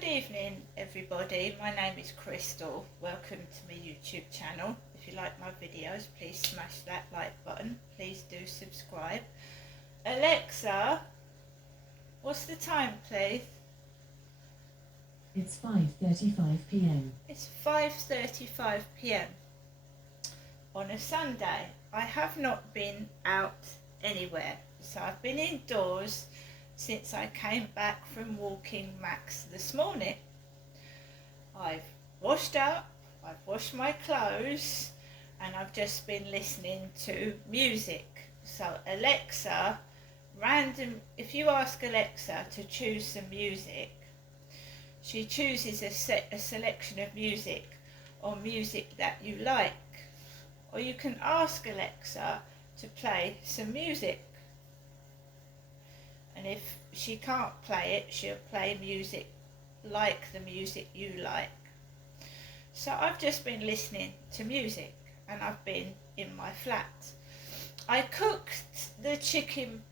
Good evening everybody, my name is Crystal. Welcome to my YouTube channel. If you like my videos, please smash that like button. Please do subscribe. Alexa, what's the time please? It's 5:35 p.m. It's 5:35 p.m. on a Sunday. I have not been out anywhere, so I've been indoors since I came back from walking Max this morning. I've washed up, I've washed my clothes, and I've just been listening to music. So Alexa, if you ask Alexa to choose some music, she chooses a selection of music or music that you like. Or you can ask Alexa to play some music. And if she can't play it, she'll play music like the music you like. So I've just been listening to music and I've been in my flat. I cooked the chicken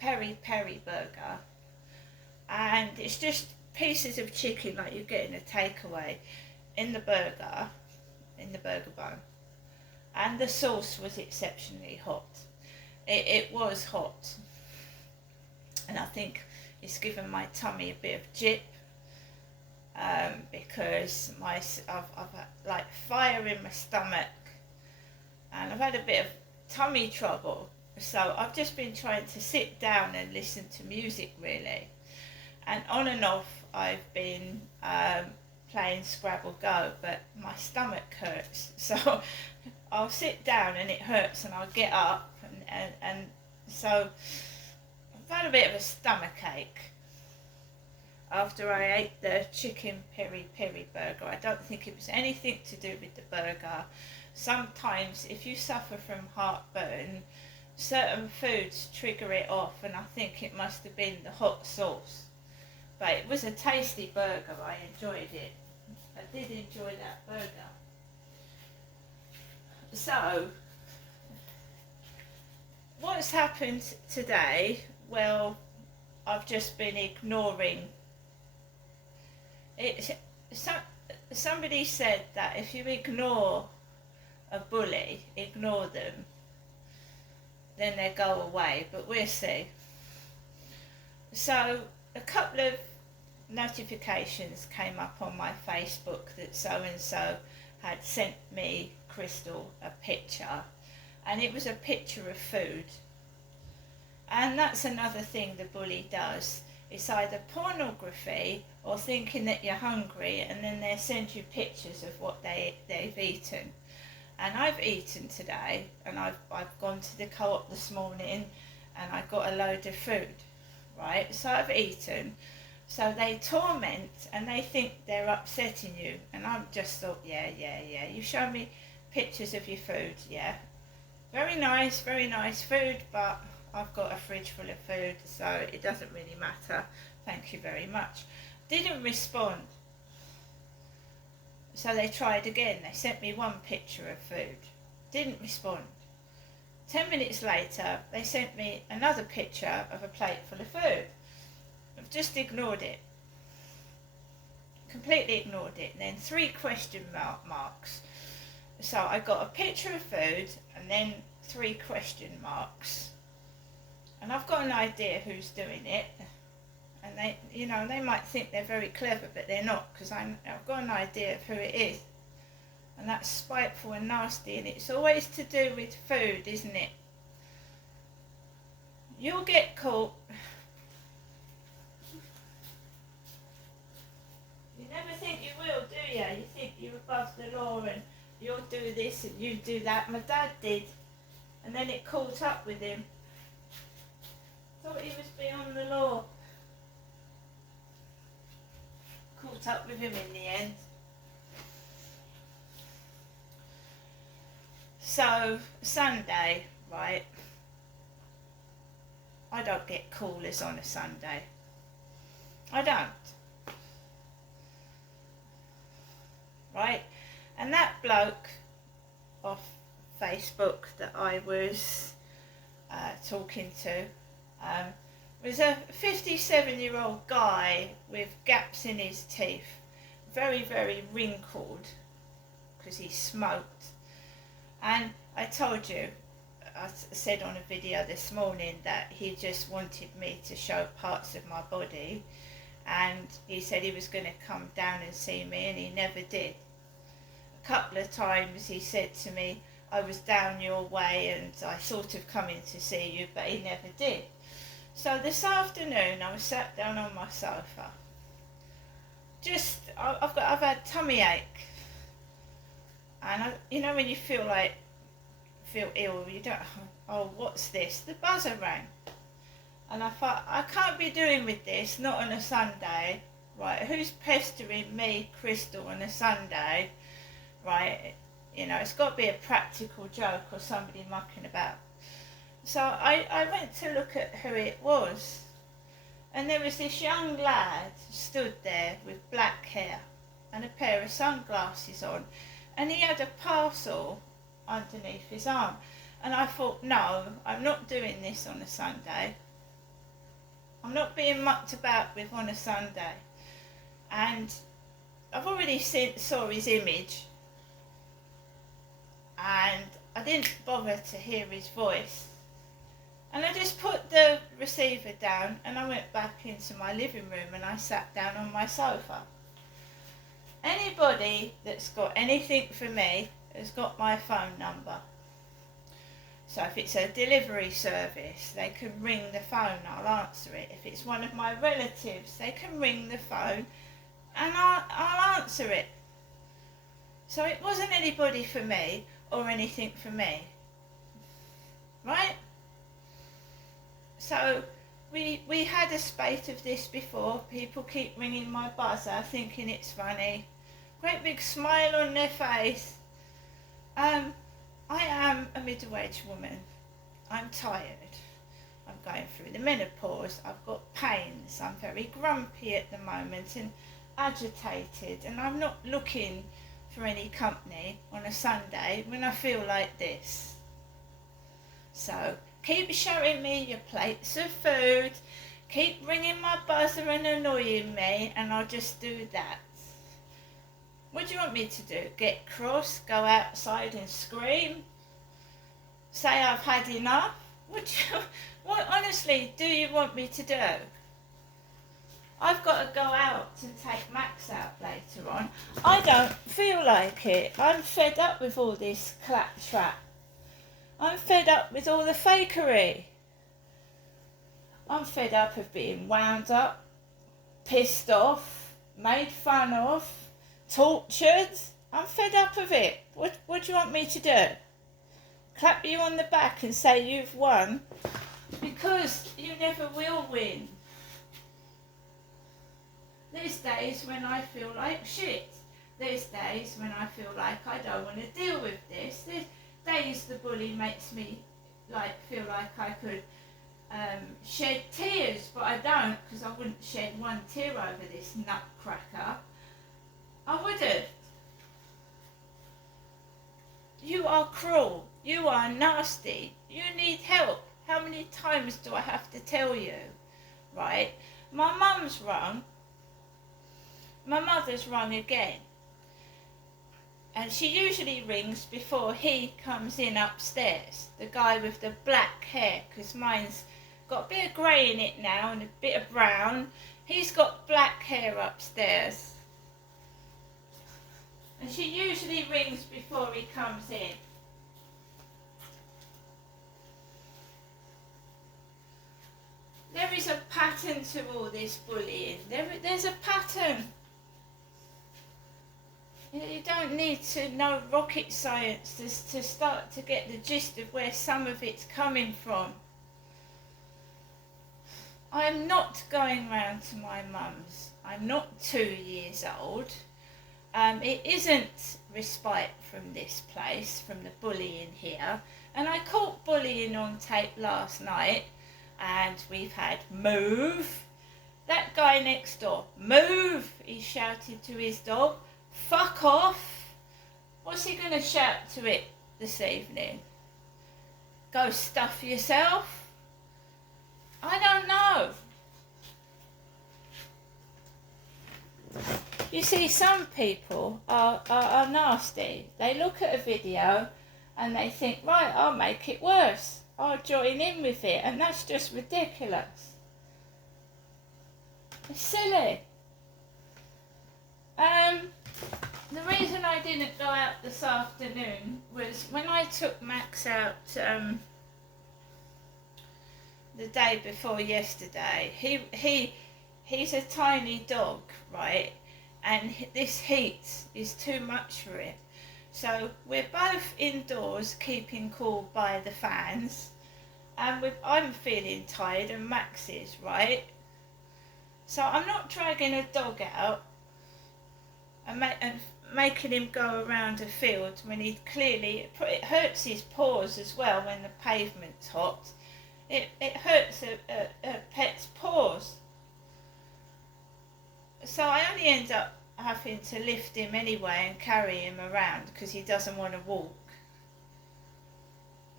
peri peri burger, and it's just pieces of chicken like you get in a takeaway in the burger bun, and the sauce was exceptionally hot. It was hot, and I think it's given my tummy a bit of jip, because I've had like fire in my stomach and I've had a bit of tummy trouble. So I've just been trying to sit down and listen to music really, and on and off I've been playing Scrabble Go, but my stomach hurts, so I'll sit down and it hurts and I'll get up, and so I've had a bit of a stomach ache after I ate the chicken peri peri burger. I don't think it was anything to do with the burger. Sometimes if you suffer from heartburn, certain foods trigger it off, and I think it must have been the hot sauce. But it was a tasty burger, I enjoyed it. I did enjoy that burger. So, what's happened today? Well, I've just been ignoring it. Somebody said that if you ignore a bully, ignore them, then they go away, but we'll see. So, a couple of notifications came up on my Facebook that so-and-so had sent me, Crystal, a picture, and it was a picture of food. And that's another thing the bully does. It's either pornography or thinking that you're hungry, and then they send you pictures of what they've eaten. And I've eaten today, and I've gone to the Co-op this morning and I got a load of food, right? So I've eaten. So they torment and they think they're upsetting you, and I've just thought, yeah, you show me pictures of your food, yeah, very nice food, but I've got a fridge full of food, so it doesn't really matter, thank you very much. Didn't respond. So they tried again. They sent me one picture of food, didn't respond. 10 minutes later they sent me another picture of a plate full of food. I've just ignored it, completely ignored it, and then 3 question marks. So I got a picture of food and then 3 question marks, and I've got an idea who's doing it, and they might think they're very clever, but they're not, because I've got an idea of who it is, and that's spiteful and nasty, and it's always to do with food, isn't it? You'll get caught. You never think you will, do you? You think you're above the law and you'll do this and you do that. My dad did, and then it caught up with him. Thought he was beyond the law. Caught up with him in the end. So, Sunday, right? I don't get callers on a Sunday. I don't. Right? And that bloke off Facebook that I was talking to, was a 57-year-old guy with gaps in his teeth, very, very wrinkled because he smoked. And I told you, I said on a video this morning that he just wanted me to show parts of my body, and he said he was going to come down and see me, and he never did. A couple of times he said to me, I was down your way and I thought of coming to see you, but he never did. So this afternoon I was sat down on my sofa. I've had tummy ache, and when you feel ill, you don't. Oh, what's this? The buzzer rang, and I thought, I can't be doing with this, not on a Sunday, right? Who's pestering me, Crystal, on a Sunday, right? It's got to be a practical joke or somebody mucking about. So I went to look at who it was, and there was this young lad stood there with black hair and a pair of sunglasses on, and he had a parcel underneath his arm. And I thought, no, I'm not doing this on a Sunday. I'm not being mucked about with on a Sunday. And I've already saw his image, and I didn't bother to hear his voice. And I just put the receiver down and I went back into my living room and I sat down on my sofa. Anybody that's got anything for me has got my phone number. So if it's a delivery service, they can ring the phone, I'll answer it. If it's one of my relatives, they can ring the phone and I'll answer it. So it wasn't anybody for me or anything for me. Right? So we had a spate of this before. People keep ringing my buzzer thinking it's funny. Great big smile on their face. I am a middle-aged woman. I'm tired. I'm going through the menopause. I've got pains. I'm very grumpy at the moment and agitated, and I'm not looking for any company on a Sunday when I feel like this. So keep showing me your plates of food, keep ringing my buzzer and annoying me, and I'll just do that. What do you want me to do? Get cross, go outside and scream? Say I've had enough? What honestly do you want me to do? I've got to go out and take Max out later on. I don't feel like it. I'm fed up with all this claptrap. I'm fed up with all the fakery. I'm fed up of being wound up, pissed off, made fun of, tortured. I'm fed up of it. What do you want me to do? Clap you on the back and say you've won? Because you never will win. There's days when I feel like shit. There's days when I feel like I don't want to deal with this. There's days the bully makes me feel like I could shed tears, but I don't, because I wouldn't shed one tear over this nutcracker. I wouldn't. You are cruel. You are nasty. You need help. How many times do I have to tell you? Right? My mum's rung. My mother's rung again. And she usually rings before he comes in upstairs. The guy with the black hair, because mine's got a bit of grey in it now and a bit of brown. He's got black hair upstairs. And she usually rings before he comes in. There is a pattern to all this bullying. There's a pattern. You don't need to know rocket science to start to get the gist of where some of it's coming from. I'm not going round to my mum's. I'm not 2 years old. It isn't respite from this place, from the bullying here. And I caught bullying on tape last night, and we've had move. That guy next door, move, he shouted to his dog. Fuck off. What's he going to shout to it this evening? Go stuff yourself? I don't know. You see, some people are nasty. They look at a video and they think, right, I'll make it worse. I'll join in with it, and that's just ridiculous. It's silly. The reason I didn't go out this afternoon was when I took Max out the day before yesterday. He's a tiny dog, right? And this heat is too much for him. So we're both indoors keeping cool by the fans, and I'm feeling tired and Max is, right? So I'm not dragging a dog out and making him go around a field when he clearly, it hurts his paws as well when the pavement's hot. It hurts a pet's paws. So I only end up having to lift him anyway and carry him around because he doesn't want to walk.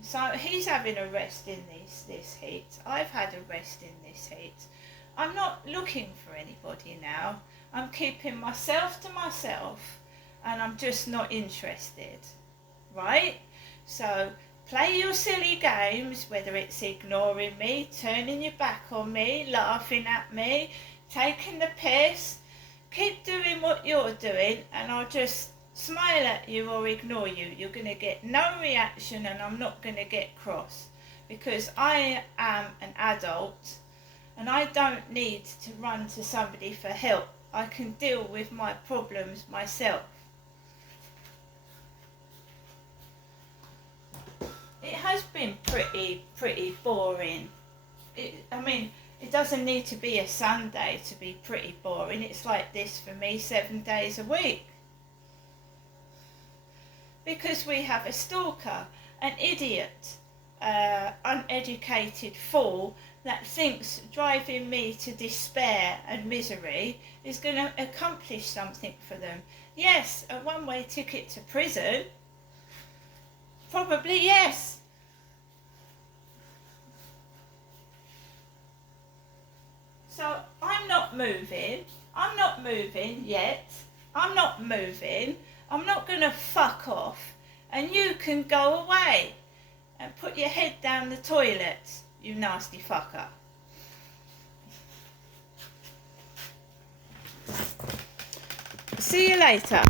So he's having a rest in this heat. I've had a rest in this heat. I'm not looking for anybody now. I'm keeping myself to myself, and I'm just not interested, right? So play your silly games, whether it's ignoring me, turning your back on me, laughing at me, taking the piss. Keep doing what you're doing, and I'll just smile at you or ignore you. You're going to get no reaction, and I'm not going to get cross, because I am an adult and I don't need to run to somebody for help. I can deal with my problems myself. It has been pretty boring. It doesn't need to be a Sunday to be pretty boring. It's like this for me 7 days a week. Because we have a stalker, an idiot, uneducated fool that thinks driving me to despair and misery is going to accomplish something for them. Yes, a one-way ticket to prison. Probably yes. So I'm not moving. I'm not moving yet. I'm not moving. I'm not going to fuck off. And you can go away and put your head down the toilet, you nasty fucker. See you later.